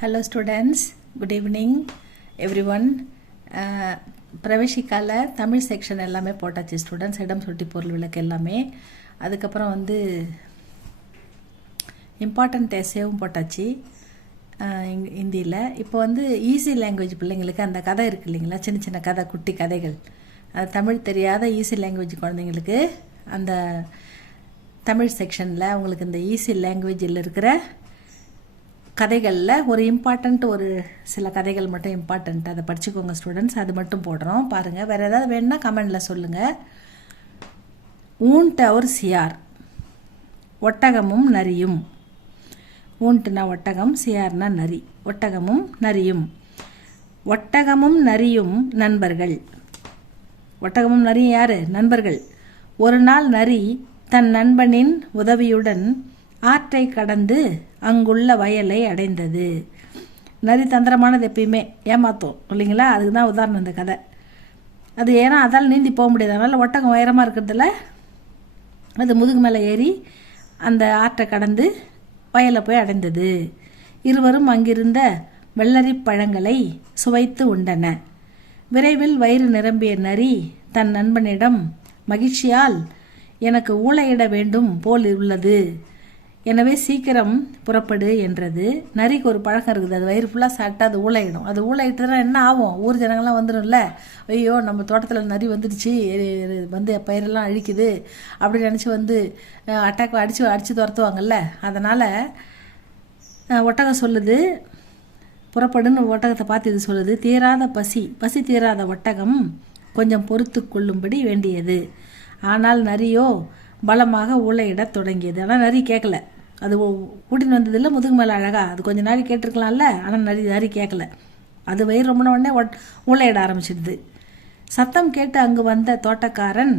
Hello students, good evening everyone. பிரவேசிக்கால Tamil section எல்லாமே போட்டாச்சு ஸ்டூடெண்ட்ஸ். இடம் சுட்டி பொருள் விளக்கு எல்லாமே. அதுக்கப்புறம் இம்பார்ட்டன்ட் எஸ்ஸேவும் போட்டாச்சு ஹிந்தியில். இப்போ ஈஸி லாங்குவேஜ் பிள்ளைங்களுக்கு அந்த கதை இருக்குது இல்லைங்களா, சின்ன சின்ன கதை, குட்டி கதைகள், அது தமிழ் தெரியாத ஈஸி லாங்குவேஜ் குழந்தைங்களுக்கு அந்த தமிழ் செக்ஷனில் அவங்களுக்கு இந்த ஈஸி லாங்குவேஜில் இருக்கிற கதைகளில் ஒரு இம்பார்ட்டண்ட் ஒரு சில கதைகள் மட்டும் இம்பார்ட்டண்ட், அதை படிச்சுக்கோங்க ஸ்டூடெண்ட்ஸ். அது மட்டும் போடுறோம் பாருங்கள். வேறு ஏதாவது வேணுன்னா கமெண்டில் சொல்லுங்கள். ஊன்ட் அவர் சியார், ஒட்டகமும் நரியும். ஊன்ட்டுனா ஒட்டகம், சியார்னா நரி. ஒட்டகமும் நரியும். ஒட்டகமும் நரியும் நண்பர்கள். ஒட்டகமும் நரியும் யார்? நண்பர்கள். ஒரு நாள் நரி தன் நண்பனின் உதவியுடன் ஆற்றை கடந்து அங்குள்ள வயலை அடைந்தது. நரி தந்திரமானது, எப்பயுமே ஏமாத்தோம் இல்லைங்களா, அதுக்கு தான் உதாரணம் இந்த கதை. அது ஏன்னா அதால் நீந்தி போக முடியாது, அதனால் ஒட்டகம் உயரமாக இருக்கிறதுல அது முதுகு மேலே ஏறி அந்த ஆற்றை கடந்து வயலை போய் அடைந்தது. இருவரும் அங்கிருந்த வெள்ளரி பழங்களை சுவைத்து உண்டன. விரைவில் வயிறு நிரம்பிய நரி தன் நண்பனிடம் மகிழ்ச்சியால், எனக்கு ஊளையிட வேண்டும் போல் உள்ளது, எனவே சீக்கிரம் புறப்படு என்றது. நரிக்கு ஒரு பழக்கம் இருக்குது, அது வயிறு ஃபுல்லாக சாப்பிட்டா அது ஊளையிடும். அது ஊளையிட்டதுனா என்ன ஆகும்? ஊர் ஜனங்கள்லாம் வந்துடும்ல, ஐயோ நம்ம தோட்டத்தில் நரி வந்துடுச்சு, பயிரெல்லாம் அழிக்குது அப்படின்னு நினச்சி அட்டாக் அடித்து துரத்துவாங்கல்ல. அதனால் ஒட்டகம் சொல்லுது புறப்படுன்னு. ஒட்டகத்தை பார்த்து இது சொல்லுது, தீராத பசி தீராத ஒட்டகம் கொஞ்சம் பொறுத்து கொள்ளும்படி வேண்டியது. ஆனால் நரியோ பலமாக ஊளையிட தொடங்கியது. ஆனால் நரி கேட்கல. அது கூட்டின்னு வந்ததில்லை முதுகு மேலே அழகா, அது கொஞ்சம் நாள் கேட்டிருக்கலாம்ல. ஆனால் நரி கேட்கல. அது வயிறு ரொம்ப உடனே ஊளையிட ஆரம்பிச்சிடுது. சத்தம் கேட்டு அங்கு வந்த தோட்டக்காரன்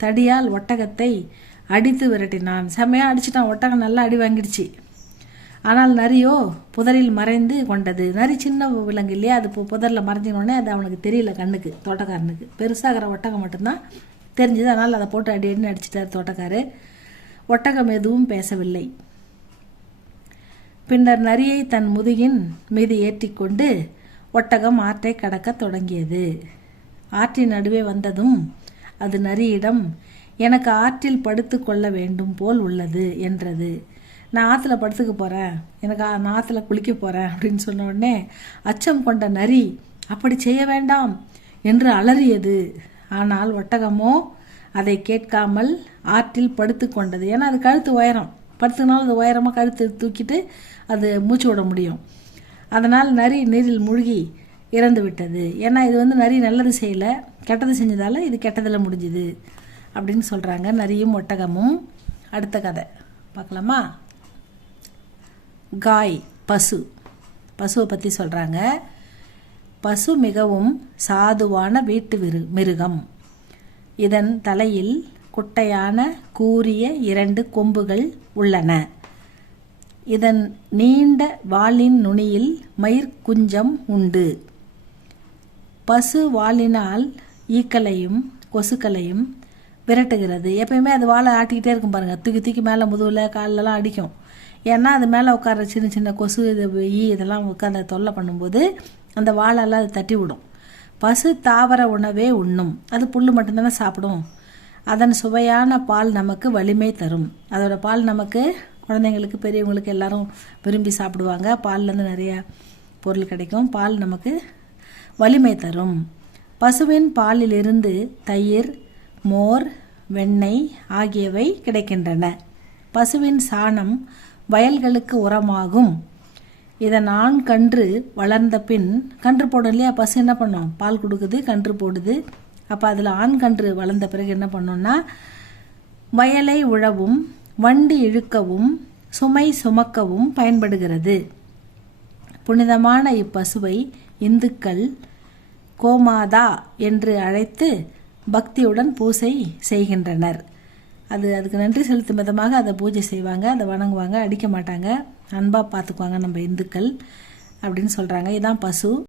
தடியால் ஒட்டகத்தை அடித்து விரட்டினான். செம்மையாக அடிச்சிட்டான். ஒட்டகம் நல்லா அடி வாங்கிடுச்சு. ஆனால் நரியோ புதரில் மறைந்து கொண்டது. நரி சின்ன விலங்கு இல்லையா, அது புதரில் மறைஞ்சினோடனே அது அவனுக்கு தெரியல, கண்ணுக்கு, தோட்டக்காரனுக்கு. பெருசாகிற ஒட்டகம் மட்டும்தான் தெரிஞ்சது. அதனால் அதை போட்டு அடின்னு அடிச்சிட்டார் தோட்டக்காரு. ஒட்டகம் எதுவும் பேசவில்லை. பின்னர் நரியை தன் முதுகின் மீது ஏற்றிக்கொண்டு ஒட்டகம் ஆற்றை கடக்க தொடங்கியது. ஆற்றின் நடுவே வந்ததும் அது நரியிடம், எனக்கு ஆற்றில் படுத்து கொள்ள வேண்டும் போல் உள்ளது என்றது. நான் ஆற்றுல படுத்துக்க போகிறேன், நான் ஆற்றுல குளிக்க போகிறேன் அப்படின்னு சொன்ன உடனே அச்சம் கொண்ட நரி, அப்படி செய்ய வேண்டாம் என்று அலறியது. ஆனால் ஒட்டகமோ அதை கேட்காமல் ஆற்றில் படுத்து கொண்டது. ஏன்னா அது கழுத்து உயரம், படுத்துனாலும் அது உயரமாக கழுத்து தூக்கிட்டு அது மூச்சு விட முடியும். அதனால் நரி நீரில் மூழ்கி இறந்து விட்டது. ஏன்னா இது நரி நல்லது செய்யலை, கெட்டது செஞ்சதால் இது கெட்டதில் முடிஞ்சுது அப்படின்னு சொல்கிறாங்க நரியும் ஒட்டகமும். அடுத்த கதை பார்க்கலாமா? காய், பசுவை பற்றி சொல்கிறாங்க. பசு மிகவும் சாதுவான வீட்டு மிருகம். இதன் தலையில் குட்டையான கூரிய 2 கொம்புகள் உள்ளன. இதன் நீண்ட வாலின் நுனியில் மயிர் குஞ்சம் உண்டு. பசு வாலினால் ஈக்களையும் கொசுக்களையும் விரட்டுகிறது. எப்பயுமே அது வாழை ஆட்டிக்கிட்டே இருக்கும் பாருங்கள், தூக்கி தூக்கி மேலே முதுகில் காலெல்லாம் அடிக்கும். ஏன்னா அது மேலே உட்கார சின்ன சின்ன கொசு இதெல்லாம் உட்காந்து தொல்லை பண்ணும்போது அந்த வாழெல்லாம் அது தட்டி விடும். பசு தாவர உணவே உண்ணும், அது புல் மட்டும்தானே சாப்பிடும். அதன் சுவையான பால் நமக்கு வலிமை தரும். அதோட பால் நமக்கு, குழந்தைங்களுக்கு பெரியவங்களுக்கு எல்லாரும் விரும்பி சாப்பிடுவாங்க. பால்லேருந்து நிறைய பொருள் கிடைக்கும். பால் நமக்கு வலிமை தரும். பசுவின் பாலிலிருந்து தயிர், மோர், வெண்ணெய் ஆகியவை கிடைக்கின்றன. பசுவின் சாணம் வயல்களுக்கு உரமாகும். இதன் ஆண் கன்று வளர்ந்த பின், கன்று போடும் இல்லையா, பசு என்ன பண்ணும், பால் கொடுக்குது, கன்று போடுது. அப்போ அதில் ஆண் கன்று வளர்ந்த பிறகு என்ன பண்ணுன்னா, வயலை உழவும், வண்டி இழுக்கவும், சுமை சுமக்கவும் பயன்படுகிறது. புனிதமான இப்பசுவை இந்துக்கள் கோமாதா என்று அழைத்து பக்தியுடன் பூஜை செய்கின்றனர். அதுக்கு நன்றி செலுத்தும் விதமாக அதை பூஜை செய்வாங்க, அதை வணங்குவாங்க, அடிக்க மாட்டாங்க, அன்பாக பார்த்துக்குவாங்க நம்ம இந்துக்கள் அப்படின்னு சொல்கிறாங்க. இதுதான் பசு.